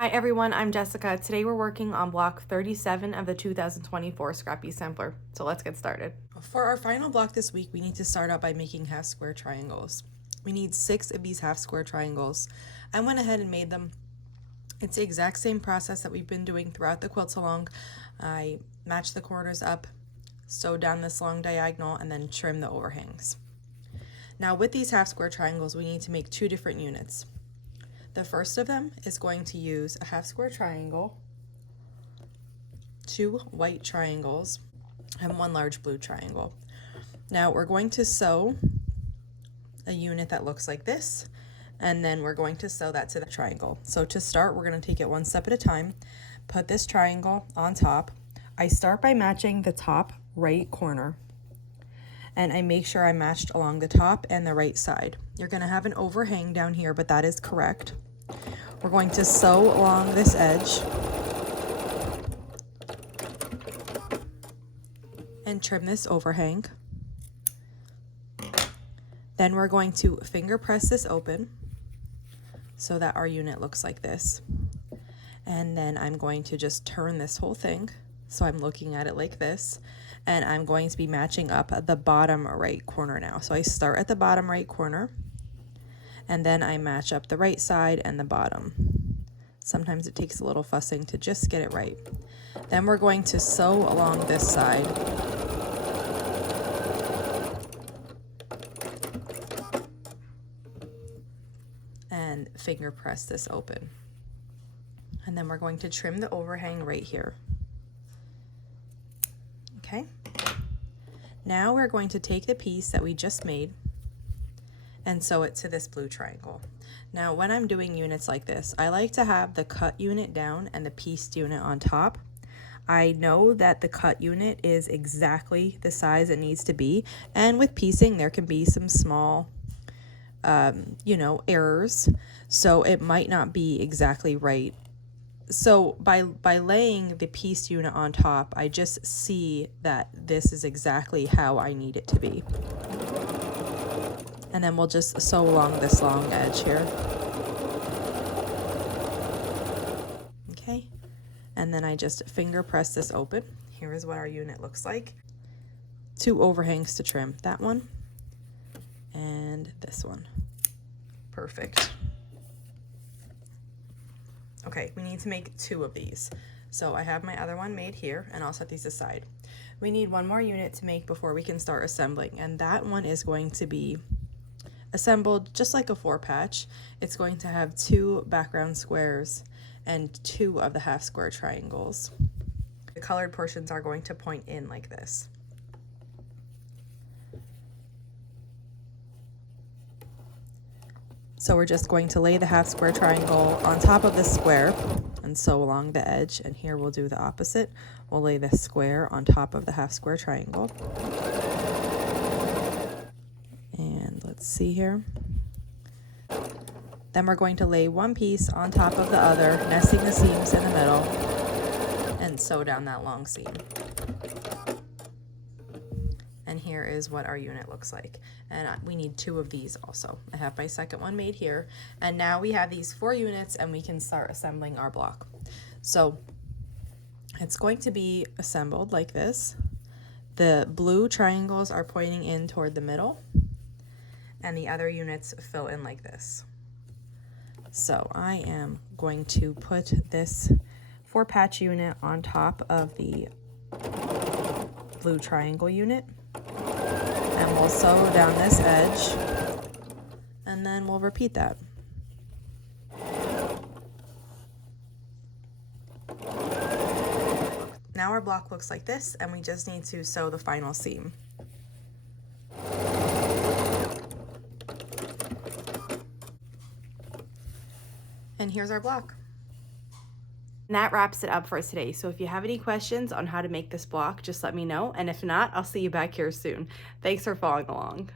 Hi everyone, I'm Jessica. Today we're working on block 37 of the 2024 Scrappy Sampler. So let's get started. For our final block this week, we need to start out by making half square triangles. We need 6 of these half square triangles. I went ahead and made them. It's the exact same process that we've been doing throughout the quilts along. I matched the corners up, sewed down this long diagonal, and then trim the overhangs. Now with these half square triangles, we need to make 2 different units. The first of them is going to use a half square triangle, 2 white triangles, and 1 large blue triangle. Now we're going to sew a unit that looks like this, and then we're going to sew that to the triangle. So to start, we're going to take it one step at a time. Put this triangle on top. I start by matching the top right corner, and I make sure I matched along the top and the right side. You're going to have an overhang down here, but that is correct. We're going to sew along this edge and trim this overhang. Then we're going to finger press this open so that our unit looks like this. And then I'm going to just turn this whole thing so I'm looking at it like this, and I'm going to be matching up the bottom right corner now. So I start at the bottom right corner, and then I match up the right side and the bottom. Sometimes it takes a little fussing to just get it right. Then we're going to sew along this side. And finger press this open. And then we're going to trim the overhang right here. Okay. Now we're going to take the piece that we just made and sew it to this blue triangle. Now when I'm doing units like this, I like to have the cut unit down and the pieced unit on top. I know that the cut unit is exactly the size it needs to be, and with piecing there can be some small errors, so it might not be exactly right. So by laying the pieced unit on top, I just see that this is exactly how I need it to be. And then we'll just sew along this long edge here. Okay, and then I just finger press this open. Here is what our unit looks like. 2 overhangs to trim, that one and this one. Perfect. Okay, we need to make 2 of these. So I have my other one made here, and I'll set these aside. We need 1 more unit to make before we can start assembling, and that one is going to be assembled just like a 4-patch. It's going to have 2 background squares and 2 of the half square triangles. The colored portions are going to point in like this. So we're just going to lay the half square triangle on top of the square and sew along the edge, and here we'll do the opposite. We'll lay the square on top of the half square triangle. And let's see here. Then we're going to lay one piece on top of the other, nesting the seams in the middle, and sew down that long seam. And here is what our unit looks like. And we need 2 of these also. I have my second one made here. And now we have these 4 units, and we can start assembling our block. So it's going to be assembled like this. The blue triangles are pointing in toward the middle, and the other units fill in like this. So I am going to put this 4-patch unit on top of the blue triangle unit. And we'll sew down this edge, and then we'll repeat that. Now our block looks like this, and we just need to sew the final seam. And here's our block. And that wraps it up for today. So if you have any questions on how to make this block, just let me know. And if not, I'll see you back here soon. Thanks for following along.